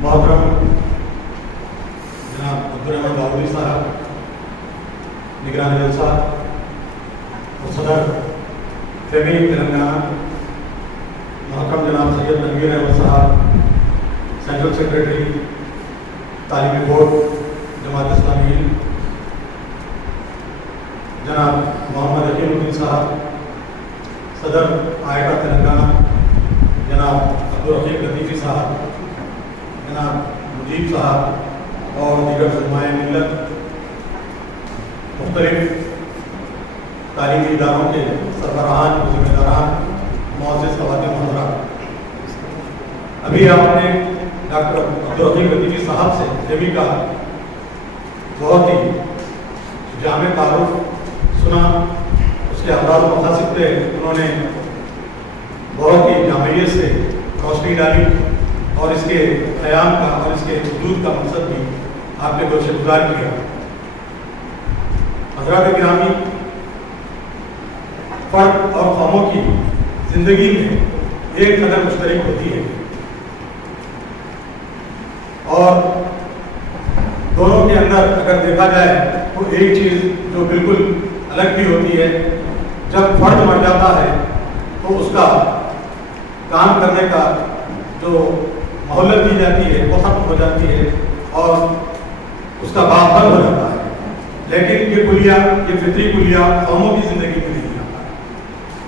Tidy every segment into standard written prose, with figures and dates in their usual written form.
محترم جناب عبدالرحمن داؤدی صاحب نگران جلسہ اور صدر فیمی تلنگانہ، محترم جناب سید تنویر احمد صاحب سینٹرل سیکریٹری تعلیمی بورڈ جماعت اسلامی، جناب محمد حکیم الدین صاحب صدر آئیکا تلنگانہ، جناب عبدالرحیم لطیفی صاحب، جناب مجیب صاحب اور دیگر علمائے ملت، مختلف تعلیمی اداروں کے سربراہان، ذمہ داران، معزز خواتین و حضرات، ابھی آپ نے ڈاکٹر عبدالرحیم لطیفی صاحب سے جبھی کا بہت ہی جامع تعارف سنا، اس کے افراد و مقاصد پہ انہوں نے بہت ہی جامعیت سے روشنی ڈالی اور اس کے قیام کا اور اس کے وجود کا مقصد بھی آپ نے گوشہ گزار کیا۔ حضرات گرامی، فرد اور قوموں کی زندگی میں ایک قدر مشترک ہوتی ہے اور دونوں کے اندر اگر دیکھا جائے تو ایک چیز جو بالکل الگ بھی ہوتی ہے، جب فرد مر جاتا ہے تو اس کا کام کرنے کا جو مہلت دی جاتی ہے وہ ختم ہو جاتی ہے اور اس کا باب بند ہو جاتا ہے، لیکن یہ کلیہ، یہ فطری کلیہ قوموں کی زندگی میں نہیں آتا۔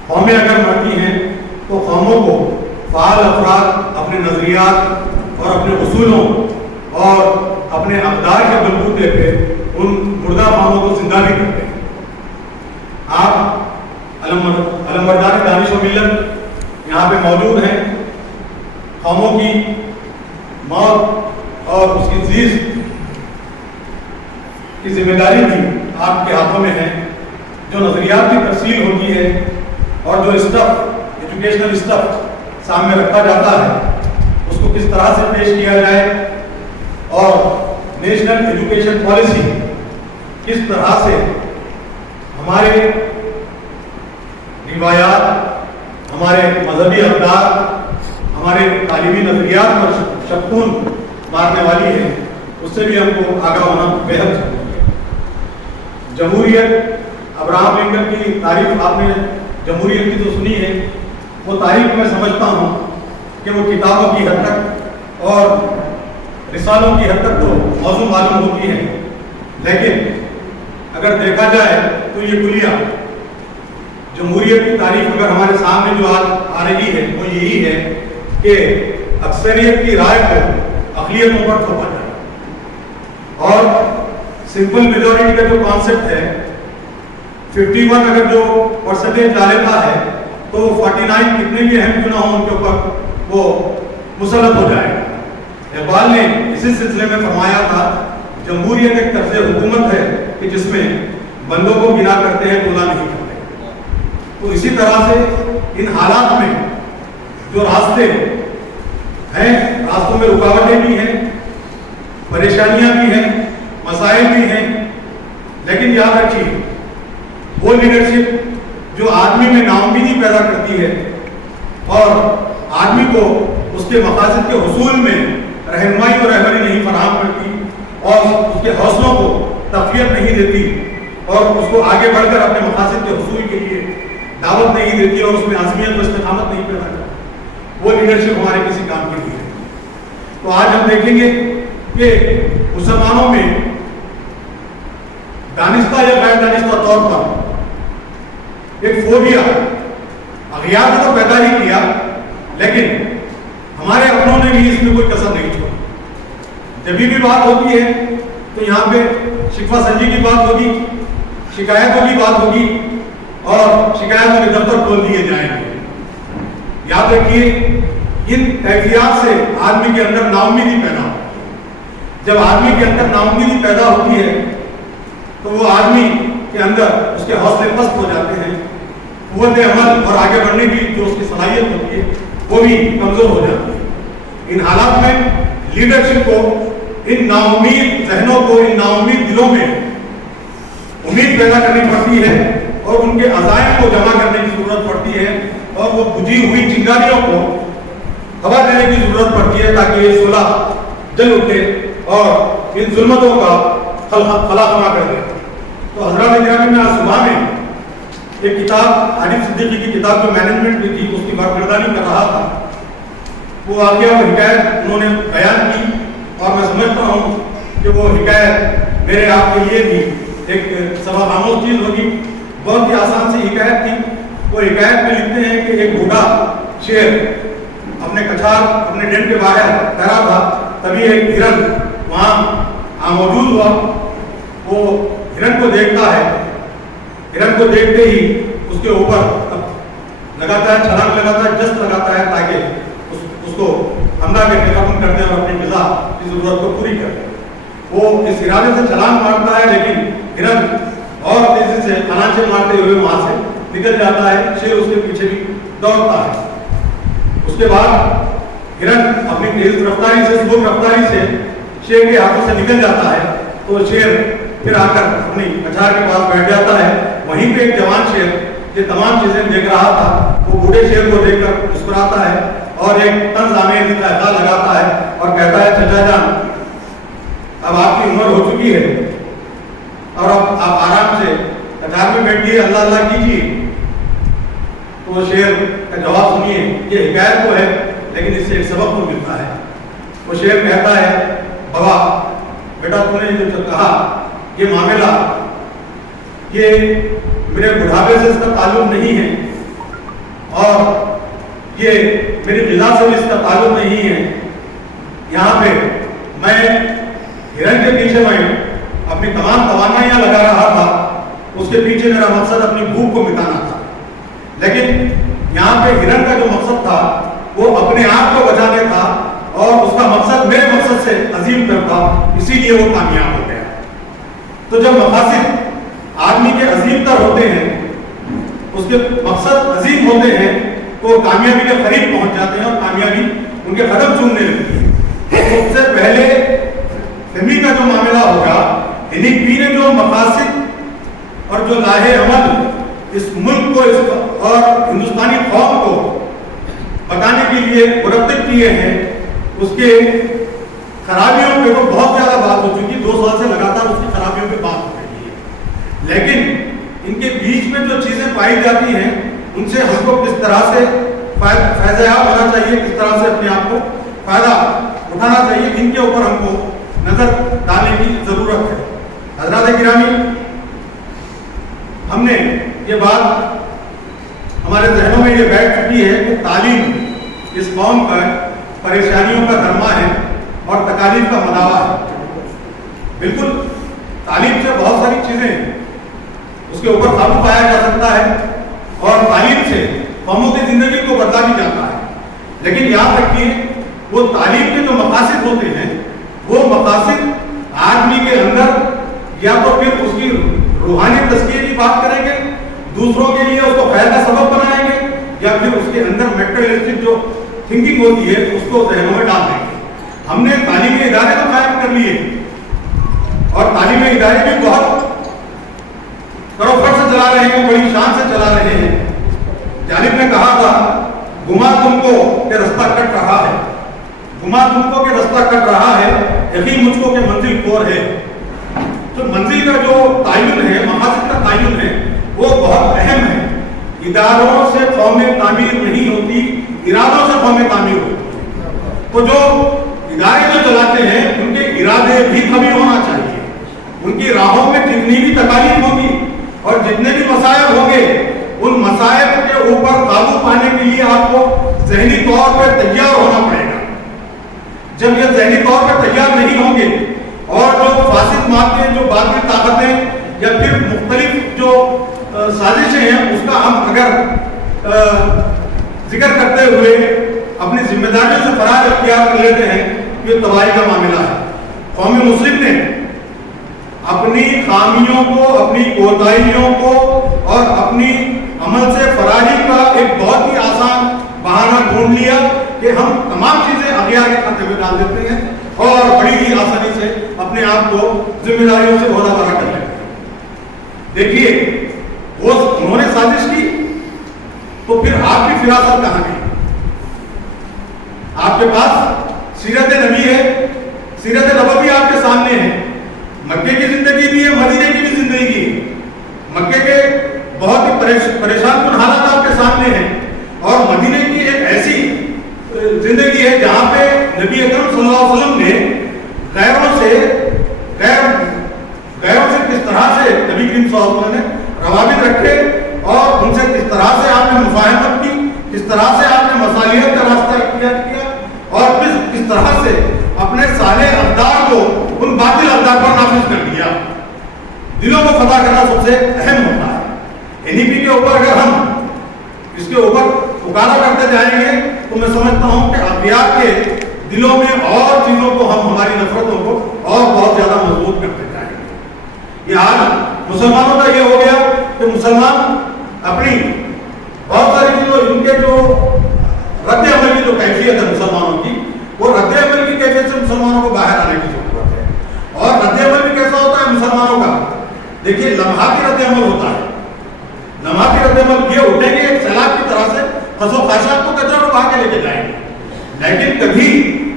قومیں اگر مرتی ہیں تو قوموں کو فعال افراد اپنے نظریات اور اپنے اصولوں اور اپنے اقدار کے بلبوتے پہ ان مردہ قوموں کو زندہ بھی کرتے ہیں۔ آپ علمبردار دانش و ملت یہاں پہ موجود ہیں، قوموں کی موت اور اس کی زیست کی ذمہ داری بھی آپ کے ہاتھوں میں ہے۔ جو نظریات کی تفصیل ہوتی ہے اور جو اسٹف، ایجوکیشنل اسٹف سامنے رکھا جاتا ہے، اس کو کس طرح سے پیش کیا جائے اور نیشنل ایجوکیشن پالیسی کس طرح سے ہمارے روایات، ہمارے مذہبی اقدار، ہمارے تعلیمی نظریات پر شکون مارنے والی ہے، اس سے بھی ہم کو آگاہ ہونا بےحد ضروری ہے۔ جمہوریت، ابراہم لنکن کی تعریف آپ نے جمہوریت کی تو سنی ہے، وہ تعریف میں سمجھتا ہوں کہ وہ کتابوں کی حد تک اور رسالوں کی حد تک تو موضوع معلوم ہوتی ہے، لیکن اگر دیکھا جائے تو یہ کلیہ جمہوریت کی تعریف اگر ہمارے سامنے جو آج آ رہی ہے وہ یہی ہے کہ اکثریت کی رائے کو اقلیتوں پر تھوپا جائے اور سمپل میجورٹی کا جو کانسیپٹ ہے 51 اگر جو پرسنٹیج لا لیتا ہے تو 49 کتنے بھی اہم کیوں نہ ہوں ان کے اوپر وہ مسلط ہو جائے گا۔ اقبال نے اسی سلسلے میں فرمایا تھا، جمہوریت ایک طرز حکومت ہے کہ جس میں بندوں کو گنا کرتے ہیں تولا نہیں کرتے۔ تو اسی طرح سے ان حالات میں جو راستے ہیں، راستوں میں رکاوٹیں بھی ہیں، پریشانیاں بھی ہیں، مسائل بھی ہیں، لیکن یاد رکھیے وہ لیڈرشپ جو آدمی میں ناامیدی پیدا کرتی ہے اور آدمی کو اس کے مقاصد کے حصول میں رہنمائی اور رہبری نہیں فراہم کرتی اور اس کے حوصلوں کو تقویت نہیں دیتی اور اس کو آگے بڑھ کر اپنے مقاصد کے حصول کے لیے دعوت نہیں دیتی اور اس میں عزمیت و استقامت نہیں پیدا کرتی، وہ لیڈرشپ ہمارے کسی کام کی نہیں ہے۔ تو آج ہم دیکھیں گے کہ مسلمانوں میں دانستہ یا غیر دانستہ طور پر ایک فوبیا اغیار نے تو پیدا ہی کیا، لیکن ہمارے اپنوں نے بھی اس میں کوئی کسر نہیں چھوڑی۔ جب بھی بات ہوتی ہے تو یہاں پہ شکوہ سنجی کی بات ہوگی، شکایتوں کی بات ہوگی اور شکایتوں کے دفتر کھول دیے جائیں گے۔ یاد رکھیے ان کیفیات سے آدمی کے اندر ناامیدی پیدا ہوتی ہے۔ جب آدمی کے اندر ناامیدی پیدا ہوتی ہے تو وہ آدمی کے اندر اس کے حوصلے پست ہو جاتے ہیں، قوت عمل اور آگے بڑھنے کی جو اس کی صلاحیت ہوتی ہے وہ بھی کمزور ہو جاتی ہے۔ ان حالات میں لیڈرشپ کو ان ناامید ذہنوں کو، ان ناامید دلوں میں امید پیدا کرنی پڑتی ہے اور ان کے عزائم کو جمع کرنے کی ضرورت پڑتی ہے اور وہ بجھی ہوئی چنگاریوں کو ہوا دینے کی ضرورت پڑتی ہے تاکہ یہ صلح جل اٹھے اور ان ظلمتوں کا خلا خما کر دے۔ تو حضرات گرامی، میں آج صبح میں ایک کتاب عارف صدیقی کی کتاب جو مینجمنٹ میں تھی اس کی کارکردگی کر رہا تھا، وہ واقعہ اور حکایت انہوں نے بیان کی اور میں سمجھتا ہوں کہ وہ حکایت میرے آپ کے لیے بھی ایک سبق آموز چیز ہوگی۔ بہت ہی آسان سی حکایت تھی۔ وہ حکایت میں لکھتے ہیں کہ ایک بوڑھا شیر اپنے کچھار اپنے ڈین کے باہر ٹھہرا تھا، تبھی ایک ہرن وہاں موجود ہوا۔ وہ ہرن کو دیکھتا ہے، ہرن کو دیکھتے ہی اس کے اوپر لگاتا ہے، چھلانگ لگاتا ہے، جست لگاتا ہے تاکہ اس کو حملہ کر کے ختم کر دیں اور اپنی غذا کی ضرورت کو پوری کر دیں۔ وہ اس ارادے سے چھلانگ مارتا ہے، لیکن ہرن اور تیزی سے اناچے مارتے ہوئے وہاں سے نکل جاتا ہے۔ شیر اس کے پیچھے بھی دوڑتا ہے۔ اس کے بعد ہرن اپنی تیز رفتاری سے، سبک رفتاری سے شیر کے ہاتھوں سے نکل جاتا ہے، تو شیر پھر آ کر اپنی کچھار کے پاس بیٹھ جاتا ہے۔ وہیں پہ ایک جوان شیر یہ تمام چیزیں دیکھ رہا تھا، وہ بوڑھے شیر کو دیکھ کر مسکراتا ہے اور ایک طنز آمیز لہجہ لگاتا ہے اور کہتا ہے، چچا جان اب آپ کی عمر ہو چکی ہے اور اب آپ آرام سے کچھار میں بیٹھیے، اللہ اللہ کیجیے۔ تو وہ شیر کا جواب سنیے، یہ حکایت تو ہے لیکن اس سے ایک سبق کو ملتا ہے۔ وہ شیر کہتا ہے، بابا بیٹا تم نے جو کہا یہ معاملہ یہ میرے بڑھاپے سے اس کا تعلق نہیں ہے اور یہ میری غذا سے بھی اس کا تعلق نہیں ہے۔ یہاں پہ میں ہرن کے پیچھے میں اپنی تمام توانائیاں لگا رہا تھا، اس کے پیچھے میرا مقصد اپنی بھوک کو مٹانا تھا، لیکن یہاں پہ ہرن کا جو مقصد تھا وہ اپنے آپ کو بچانے تھا اور اس کا مقصد میرے مقصد سے عظیم تر تھا، اسی لیے وہ کامیاب ہو گیا۔ تو جب مقاصد آدمی کے عظیم تر ہوتے ہیں، اس کے مقصد عظیم ہوتے ہیں، تو کامیابی کے قریب پہنچ جاتے ہیں اور کامیابی ان کے قدم چومنے لگتی ہے۔ سب سے پہلے فہمی کا جو معاملہ ہوگا، NEP نے جو مقاصد اور جو لاہے عمل اس ملک کو اور ہندوستانی قوم کو بتانے کے لیے مرتب کیے ہیں، اس کے خرابیوں پہ تو بہت زیادہ بات ہو چکی، 2 سال سے لگاتار اس کی خرابیوں پہ بات ہو رہی ہے، لیکن ان کے بیچ میں جو چیزیں پائی جاتی ہیں ان سے ہم کو کس طرح سے فائدہ یاب ہونا چاہیے، کس طرح سے اپنے آپ کو فائدہ اٹھانا چاہیے، ان کے اوپر ہم کو نظر ڈالنے کی ضرورت ہے۔ حضرات گرامی، ہم نے یہ بات ہمارے ذہنوں میں یہ بیٹھ چکی ہے کہ تعلیم اس قوم کا پریشانیوں کا درما ہے اور تکالیف کا مداوا ہے۔ بالکل تعلیم سے بہت ساری چیزیں اس کے اوپر قابو پایا جا سکتا ہے اور تعلیم سے قوموں کی زندگی کو بدلا بھی جاتا ہے، لیکن یاد رکھیے وہ تعلیم کے جو مقاصد ہوتے ہیں وہ مقاصد آدمی کے اندر یا تو پھر اس کی روحانی تزکیے کی بات کریں گے، دوسروں کے لیے اس کو خیر کا سبب بنائیں گے، یا پھر اس کے اندر میٹریلسٹک جو تھنکنگ ہوتی ہے اس کو ذہنوں میں ڈال دیں گے۔ ہم نے تعلیمی ادارے تو قائم کر لیے اور تعلیمی ادارے بھی بہت کروڑ سے چلا رہے ہیں، بڑی شان سے چلا رہے ہیں۔ جانب نے کہا تھا، گما تم کو کہ رستہ کٹ رہا ہے، گما تم کو کہ رستہ کٹ رہا ہے، یقین مجھ کو کہ منزل کور ہے۔ تو منزل کا جو تعین ہے، مقاصد کا تعین ہے، وہ بہت اہم ہے۔ اداروں سے قومیں تعمیر نہیں ہوتی، ارادوں سے قومیں تعمیر ہوتی۔ تو جو ادارے جو چلاتے ہیں ان کے ارادے بھی کبھی ہونا چاہیے، ان کی راہوں میں جتنی بھی تکالیف ہوگی اور جتنے بھی مسائل ہوں گے، ان مسائل کے اوپر قابو پانے کے لیے آپ کو ذہنی طور پر تیار ہونا پڑے گا۔ جب یہ ذہنی طور پر تیار نہیں ہوں گے اور جو فاسد مادے، جو باطل طاقتیں یا پھر مختلف جو سازشیں ہیں اس کا ہم اگر ذکر کرتے ہوئے اپنی ذمہ داریوں سے فرار اختیار کر لیتے ہیں، یہ تباہی کا معاملہ ہے۔ قوم مسلم نے اپنی خامیوں کو، اپنی کوتاہیوں کو اور اپنی عمل سے فراری کا ایک بہت ہی آسان بہانہ ڈھونڈ لیا کہ ہم تمام چیزیں اغیار کے کھاتے میں ڈال دیتے ہیں اور بڑی ہی آسانی سے اپنے آپ کو ذمہ داریوں سے عہدہ برا کر لیتے ہیں۔ دیکھیے وہ آپ کی فراست کہاں گئی؟ آپ کے پاس سیرت نبی ہے، سیرت نبوی آپ کے سامنے ہے، مکے کی زندگی بھی ہے، مدینے کی بھی زندگی ہے، مکے کے بہت ہی پریشان کن حالات آپ کے سامنے ہیں، اور مدینے کی ایک ایسی زندگی ہے جہاں پہ نبی اکرم صلی اللہ علیہ وسلم نے غیروں سے کس طرح سے نبی کریم صلی اللہ علیہ وسلم نے روابط رکھے، اور ان سے کس طرح سے آپ نے مفاہمت کی، کس طرح سے آپ نے مصالحت کا راستہ اختیار کیا، اور کس طرح سے اپنے صالح اقدار کو ان باطل اقدار پر نافذ کر دیا۔ دلوں کو فتح کرنا سب سے اہم ہوتا ہے۔ NEP کے اوپر اگر ہم اس کے اوپر پکارا کرتے جائیں گے تو میں سمجھتا ہوں کہ اقیات کے دلوں میں اور چیزوں کو ہماری نفرتوں کو اور بہت زیادہ مضبوط کرتے جائیں گے۔ یہ آج مسلمانوں کا یہ ہو گیا کہ مسلمان اپنی بہت ساری چیزوں، ان کے جو رد عمل کی جو کیفیت ہے مسلمانوں کی، وہ رد عمل کی کیفیت سے مسلمانوں کو باہر آنے کی ضرورت ہے۔ اور رد عمل بھی کیسا ہوتا ہے مسلمانوں کا؟ دیکھیے لمحاتی رد عمل ہوتا ہے۔ لمحاتی رد عمل یہ اٹھیں گے ایک سیلاب کی طرح سے، خسو خاشاک کو کچرا اٹھا کے لے کے جائیں گے، لیکن کبھی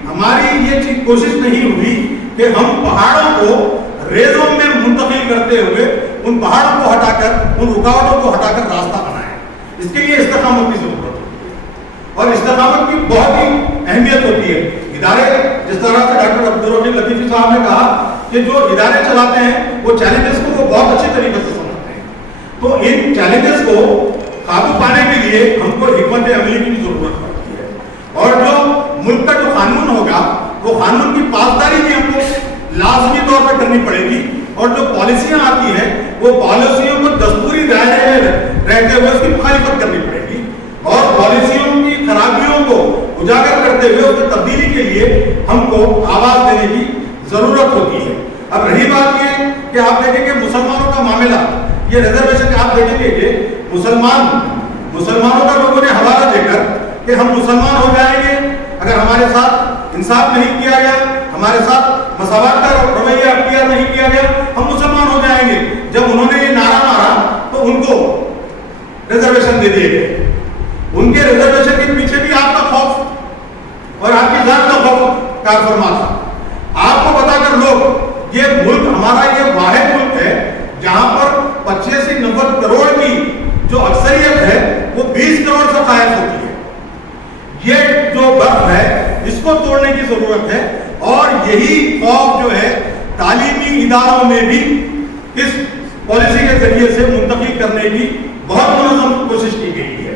ہماری یہ چیز کوشش نہیں ہوئی کہ ہم پہاڑوں کو ریزوں میں منتقل کرتے ہوئے ان پہاڑوں کو ہٹا کر، ان رکاوٹوں کو ہٹا کر راستہ بنائیں۔ اس کے لیے استقامت کی ضرورت ہوتی ہے، اور استقامت کی بہت ہی اہمیت ہوتی ہے۔ ادارے جس طرح سے ڈاکٹر عبدالرحیم لطیفی صاحب نے کہا کہ جو ادارے چلاتے ہیں وہ چیلنجز کو وہ بہت اچھی طریقے سے سمجھتے ہیں، تو ان چیلنجز کو قابو پانے کے لیے ہم کو حکمت عملی کی ضرورت پڑتی ہے، اور جو ملک کا جو قانون ہوگا وہ قانون کی پاسداری بھی ہم کو لازمی طور پر کرنی پڑے گی، اور جو پالیسیاں آتی ہیں وہ پالیسیوں کو دستوری دائرے میں رہتے ہوئے اس کی مخالفت کرنی پڑے گی، اور پالیسیوں کی خرابیوں کو اجاگر کرتے ہوئے اس کی تبدیلی کے لیے ہم کو آواز دینے کی ضرورت ہوتی ہے۔ اب رہی بات یہ کہ آپ دیکھیں کہ مسلمانوں کا معاملہ، یہ ریزرویشن آپ دیکھیں گے کہ مسلمانوں کا لوگوں نے حوالہ دے کر کہ ہم مسلمان ہو جائیں گے اگر ہمارے ساتھ انصاف نہیں کیا گیا، ہمارے ساتھ مساوات کا رویہ اختیار نہیں کیا گیا، ہم مسلمان ہو جائیں گے۔ جب انہوں نے یہ نعرہ مارا تو ان کو ریزرویشن دے دیے گئے۔ ان کے ریزرویشن کے پیچھے بھی آپ کا خوف اور آپ کی ذات کا خوف کار فرما تھا۔ آپ کو بتا کر لوگ، یہ ملک ہمارا یہ واحد ملک ہے جہاں پر 25 سے 90 کروڑ کی جو اکثریت ہے وہ 20 کروڑ سے قائم ہوتی ہے۔ یہ جو برف ہے اس کو توڑنے کی ضرورت ہے، اور یہی خوف جو ہے تعلیمی اداروں میں بھی اس پالیسی کے ذریعے سے منتقل کرنے کی بہت منظم کوشش کی گئی ہے۔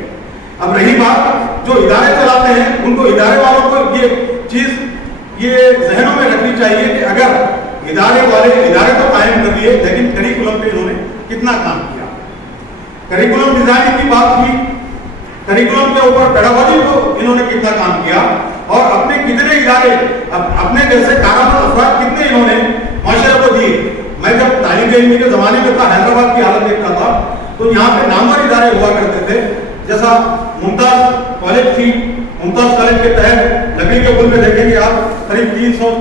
اب رہی بات جو ادارے چلاتے ہیں، ان کو ادارے والوں کو یہ چیز یہ ذہنوں میں رکھنی چاہیے کہ اگر ادارے والے ادارے تو قائم کر لیے، لیکن کریکولم پہ انہوں نے کتنا کام کیا؟ کریکولم ڈیزائن کی بات ہوئی، کریکولم کے اوپر پیڈاگوجی کو انہوں نے کتنا کام کیا، اور اپنے کتنے ادارے، اپنے جیسے کارآمد افراد کتنے انہوں نے معاشرے کو دیے۔ میں جب طالب علمی کے زمانے میں تھا، حیدرآباد کی حالت دیکھتا تھا تو یہاں پہ نامور ادارے ہوا کرتے تھے، جیسا ممتاز کالج تھی، ممتاز کالج کے تحت لکڑی کے پل میں دیکھیں گے آپ قریب 300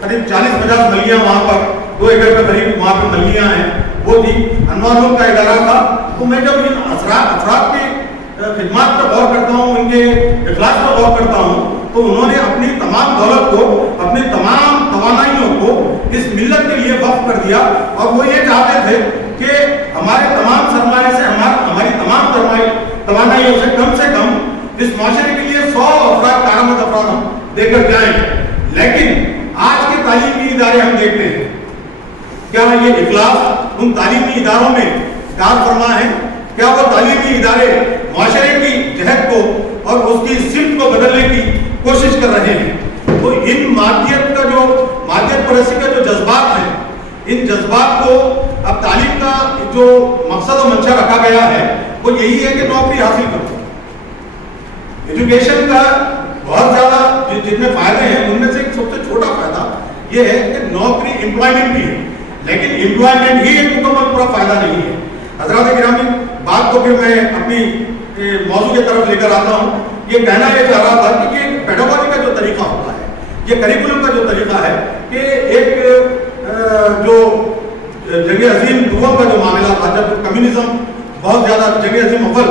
قریب 40-50 ملیاں وہاں پر 2 ایکڑ کے قریب وہاں پہ ملیاں ہیں، وہ تھی۔ انوار لوگ کا ادارہ تھا۔ تو میں جب ان افراد کی خدمات پر غور کرتا ہوں، ان کے اخلاق پر غور کرتا ہوں، تو انہوں نے اپنی تمام دولت کو، اپنی تمام توانائیوں کو اس ملت کے لیے وقف کر دیا، اور وہ یہ چاہتے تھے کہ ہمارے تمام سرمایے سے، ہماری تمام توانائیوں سے کم اس معاشرے کے لیے 100 افراد، کارآمد افراد ہم دے کر جائیں۔ لیکن آج کے تعلیمی ادارے ہم دیکھتے ہیں، کیا یہ اخلاص ان تعلیمی اداروں میں کار فرما ہے؟ کیا وہ تعلیمی ادارے معاشرے کی جہت کو اور اس کی سمت کو بدلنے کی کوشش کر رہے ہیں؟ تو ان مادیت پرستی کا جو جذبات ہیں، ان جذبات کو اب تعلیم کا جو مقصد و منشا رکھا گیا ہے وہ یہی ہے کہ نوکری حاصل کرو۔ ایجوکیشن کا بہت زیادہ جتنے فائدے ہیں ان میں سے ایک سب سے چھوٹا فائدہ یہ ہے کہ نوکری امپلائمنٹ بھی ہے، لیکن امپلائمنٹ ہی ایک مکمل پورا فائدہ نہیں ہے۔ حضرات گرامی، بات کو پھر میں اپنی موضوع کی طرف لے کر آتا ہوں۔ یہ کہنا یہ چاہ رہا تھا کہ یہ پیڈاگوجی کا جو طریقہ ہوتا ہے، یہ کریکولم کا جو طریقہ ہے کہ ایک جو جنگ عظیم دوم کا جو معاملہ تھا، جب کمیونزم بہت زیادہ جنگ عظیم اول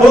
2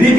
NEP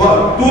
II